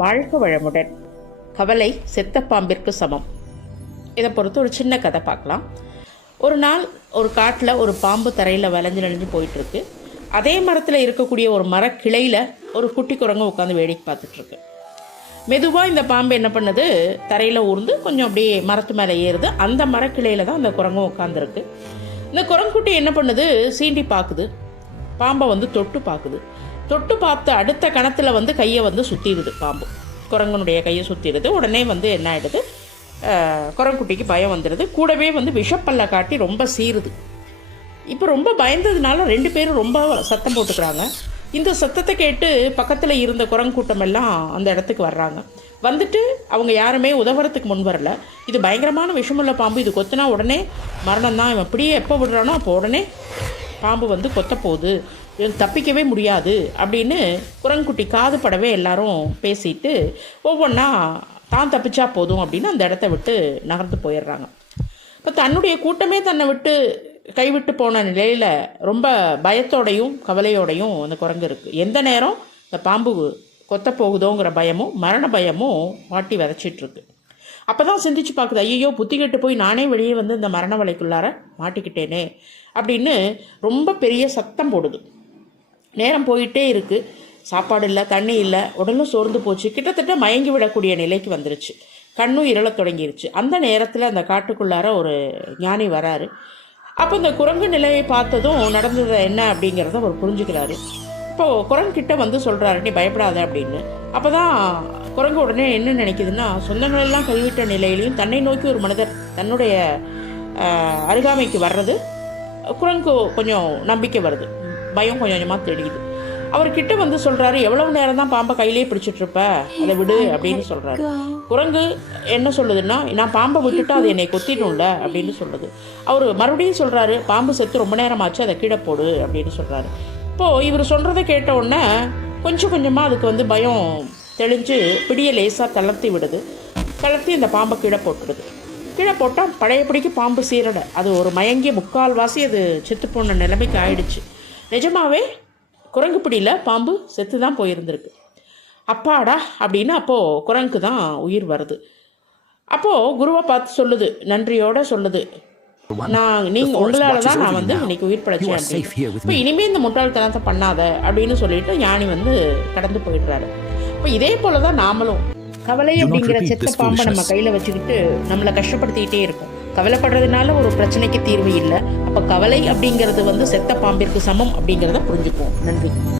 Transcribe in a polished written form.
வாழ்க வளமுடன். கவலை செத்த பாம்பிற்கு சமம். இதை பொறுத்து ஒரு சின்ன கதை பார்க்கலாம். ஒரு நாள் ஒரு காட்டில் ஒரு பாம்பு தரையில் வளைஞ்சு போயிட்டுருக்கு. அதே மரத்தில் இருக்கக்கூடிய ஒரு மரக்கிளையில் ஒரு குட்டி குரங்கு உட்காந்து வேடிக்கை பார்த்துட்ருக்கு. மெதுவாக இந்த பாம்பு என்ன பண்ணுது, தரையில் ஊர்ந்து கொஞ்சம் அப்படியே மரத்து மேலே ஏறுது. அந்த மரக்கிளையில் தான் அந்த குரங்கு உட்காந்துருக்கு. இந்த குரங்குக்குட்டி என்ன பண்ணுது, சீண்டி பார்க்குது. பாம்பை தொட்டு பார்க்குது. தொட்டு பார்த்து அடுத்த கணத்தில் கையை சுற்றிடுது. பாம்பு குரங்கனுடைய கையை சுற்றிடுது. உடனே என்ன ஆகிடுது, குரங்குக்குட்டிக்கு பயம் வந்துடுது. கூடவே விஷப்பல்ல காட்டி ரொம்ப சீருது. இப்போ ரொம்ப பயந்ததுனால 2 பேரும் ரொம்ப சத்தம் போட்டுக்கிறாங்க. இந்த சத்தத்தை கேட்டு பக்கத்தில் இருந்த குரங்கு கூட்டமெல்லாம் அந்த இடத்துக்கு வர்றாங்க. வந்துட்டு அவங்க யாருமே உதவுறதுக்கு முன் வரல. இது பயங்கரமான விஷமுள்ள பாம்பு, இது கொத்தினா உடனே மரணம் தான், இவன் அப்படியே எப்போ விடுறானோ அப்போ உடனே பாம்பு கொத்த போகுது, இவன் தப்பிக்கவே முடியாது அப்படின்னு குரங்குக்குட்டி காது படவே எல்லாரும் பேசிட்டு ஒவ்வொன்றா தான் தப்பிச்சா போதும் அப்படின்னு அந்த இடத்த விட்டு நகர்ந்து போயிடுறாங்க. இப்போ தன்னுடைய கூட்டமே தன்னை விட்டு கைவிட்டு போன நிலையில் ரொம்ப பயத்தோடையும் கவலையோடையும் அந்த குரங்கு இருக்குது. எந்த நேரம் இந்த பாம்பு கொத்த போகுதோங்கிற பயமும் மரண பயமும் வாட்டி விதைச்சிட்ருக்கு. அப்போ தான் சிந்திச்சு பார்க்குது, ஐயோ புத்தி கெட்டு போய் நானே வெளியே இந்த மரண வலைக்குள்ளார மாட்டிக்கிட்டேனே அப்படின்னு ரொம்ப பெரிய சத்தம் போடுது. நேரம் போயிட்டே இருக்குது. சாப்பாடு இல்லை, தண்ணி இல்லை, உடலும் சோர்ந்து போச்சு. கிட்டத்தட்ட மயங்கி விடக்கூடிய நிலைக்கு வந்துருச்சு. கண்ணும் இருள தொடங்கிருச்சு. அந்த நேரத்தில் அந்த காட்டுக்குள்ளார ஒரு ஞானி வராரு. அப்போ இந்த குரங்கு நிலையை பார்த்ததும் நடந்தது என்ன அப்படிங்கிறத அவர் புரிஞ்சுக்கிறாரு. இப்போது குரங்கிட்ட சொல்கிறாரு, நீ பயப்படாத அப்படின்னு. அப்போ தான் குரங்கு உடனே என்ன நினைக்குதுன்னா, சொந்தங்களெல்லாம் கைவிட்ட நிலையிலையும் தன்னை நோக்கி ஒரு மனிதர் தன்னுடைய அருகாமைக்கு வர்றது குரங்கு கொஞ்சம் நம்பிக்கை வருது. பயம் கொஞ்சம் கொஞ்சமாக தெரியுது. அவர்கிட்ட சொல்கிறாரு, எவ்வளவு நேரம் தான் பாம்பை கையிலே பிடிச்சிட்ருப்ப, அதை விடு அப்படின்னு சொல்கிறாரு. குரங்கு என்ன சொல்லுதுன்னா, நான் பாம்பை விட்டுட்டு அது என்னை கொத்திடும்ல அப்படின்னு சொல்லுது. அவர் மறுபடியும் சொல்கிறாரு, பாம்பு செத்து ரொம்ப நேரமாச்சு, அதை கீழே போடு அப்படின்னு சொல்கிறாரு. இப்போது இவர் சொல்கிறத கேட்ட உடனே கொஞ்சம் கொஞ்சமாக அதுக்கு பயம் தெளிஞ்சு பிடியை லேசாக தளர்த்தி விடுது. தளர்த்தி இந்த பாம்பை கீழே போட்டுடுது. கீழே போட்டால் பழையபடிக்கு பாம்பு சீரடை. அது ஒரு மயங்கிய முக்கால்வாசி அது செத்து போன நிலைமைக்கு ஆயிடுச்சு. நிஜமாவே குரங்கு பிடியில் பாம்பு செத்து தான் போயிருந்திருக்கு. அப்பாடா அப்படின்னு அப்போது குரங்கு தான் உயிர் வருது. அப்போது குருவை பார்த்து சொல்லுது, நன்றியோடு சொல்லுது, நீங்கள் உங்களால் தான் நான் இன்னைக்கு உயிர் படைச்சேன் அப்படின்னு. இப்போ இனிமேல் இந்த முட்டாள்தனத்தை பண்ணாத அப்படின்னு சொல்லிட்டு ஞானி கடந்து போயிடுறாரு. இப்போ இதே போல தான் நாமளும் கவலை அப்படிங்கிற செத்த பாம்பை நம்ம கையில் வச்சுக்கிட்டு நம்மளை கஷ்டப்படுத்திக்கிட்டே இருக்கோம். கவலைப்படுறதுனால ஒரு பிரச்சனைக்கு தீர்வு இல்லை. அப்போ கவலை அப்படிங்கிறது செத்த பாம்பிற்கு சமம் அப்படிங்கிறத புரிஞ்சுக்குவோம். நன்றி.